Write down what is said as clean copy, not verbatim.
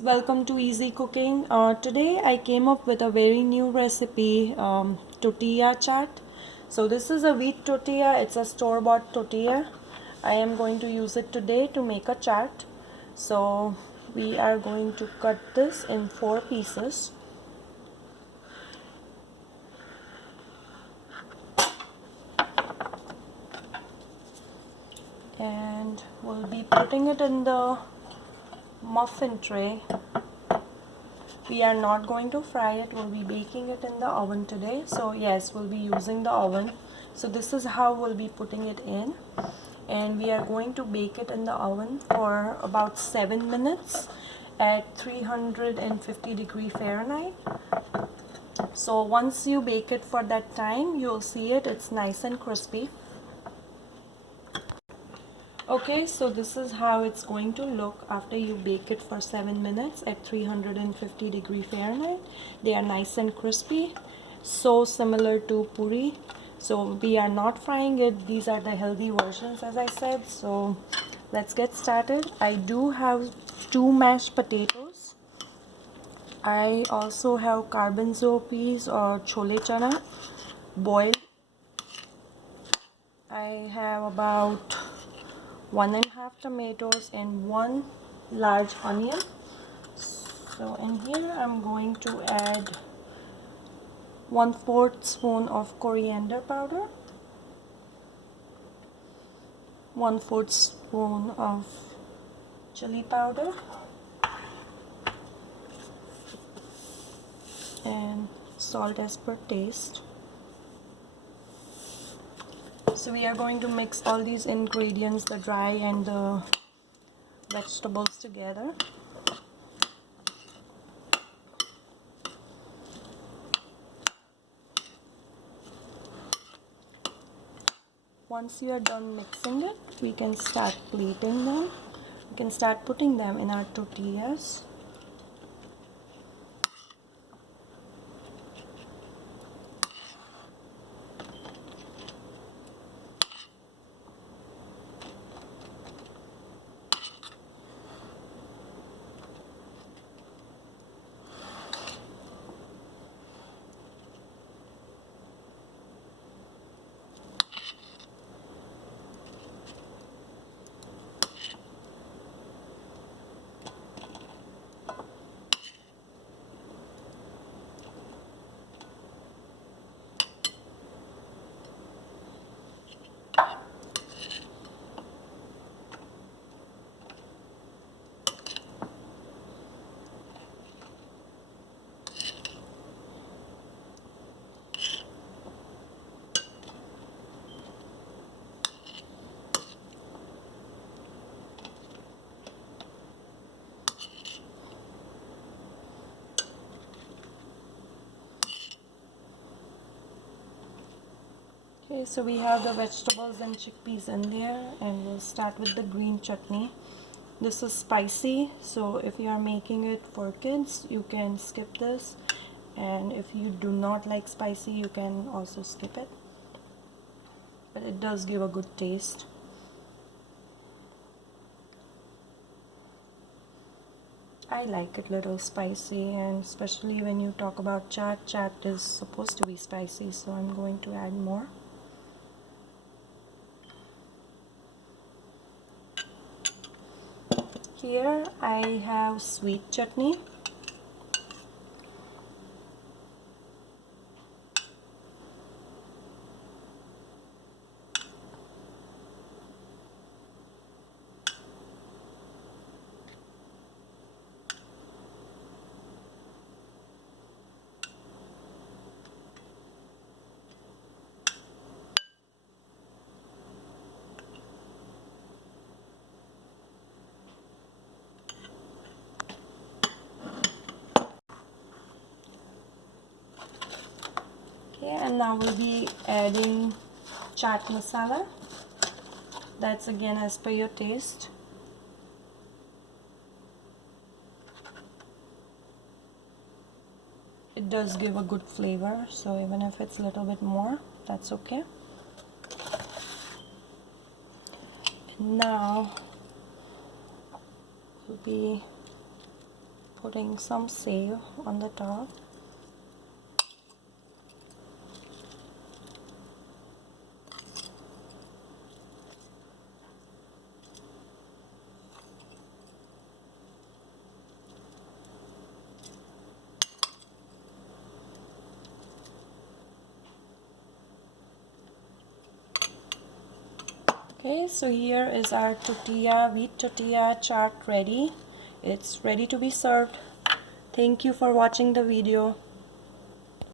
Welcome to Easy Cooking. Today I came up with a very new recipe, tortilla chaat. So this is a wheat tortilla. It's a store-bought tortilla. I am going to use it today to make a chaat. So we are going to cut this in 4 pieces. And we'll be putting it in the muffin tray. We are not going to fry it, we'll be baking it in the oven today. So yes, we'll be using the oven. So this is how we'll be putting it in, and we are going to bake it in the oven for about 7 minutes at 350 Fahrenheit. So once you bake it for that time, you'll see it's nice and crispy. Okay, so this is how it's going to look after you bake it for 7 minutes at 350 Fahrenheit. They are nice and crispy, so similar to puri. So we are not frying it. These are the healthy versions, as I said. So let's get started. I do have 2 mashed potatoes. I also have garbanzo peas or chole chana boiled. I have about 1.5 tomatoes and 1 large onion. So in here I'm going to add 1/4 spoon of coriander powder, 1/4 spoon of chili powder, and salt as per taste. So we are going to mix all these ingredients, the dry and the vegetables, together. Once you are done mixing it, we can start plating them. We can start putting them in our tortillas. Okay, so we have the vegetables and chickpeas in there, and we'll start with the green chutney. This is spicy, so if you are making it for kids, you can skip this, and if you do not like spicy, you can also skip it, but it does give a good taste. I like it little spicy, and especially when you talk about chaat, chaat is supposed to be spicy, so I'm going to add more. Here I have sweet chutney. Okay, and now we'll be adding chaat masala. That's again as per your taste. It does give a good flavor, so even if it's a little bit more, that's okay. And now we'll be putting some save on the top. Okay, so here is our tortilla, wheat tortilla chaat ready. It's ready to be served. Thank you for watching the video.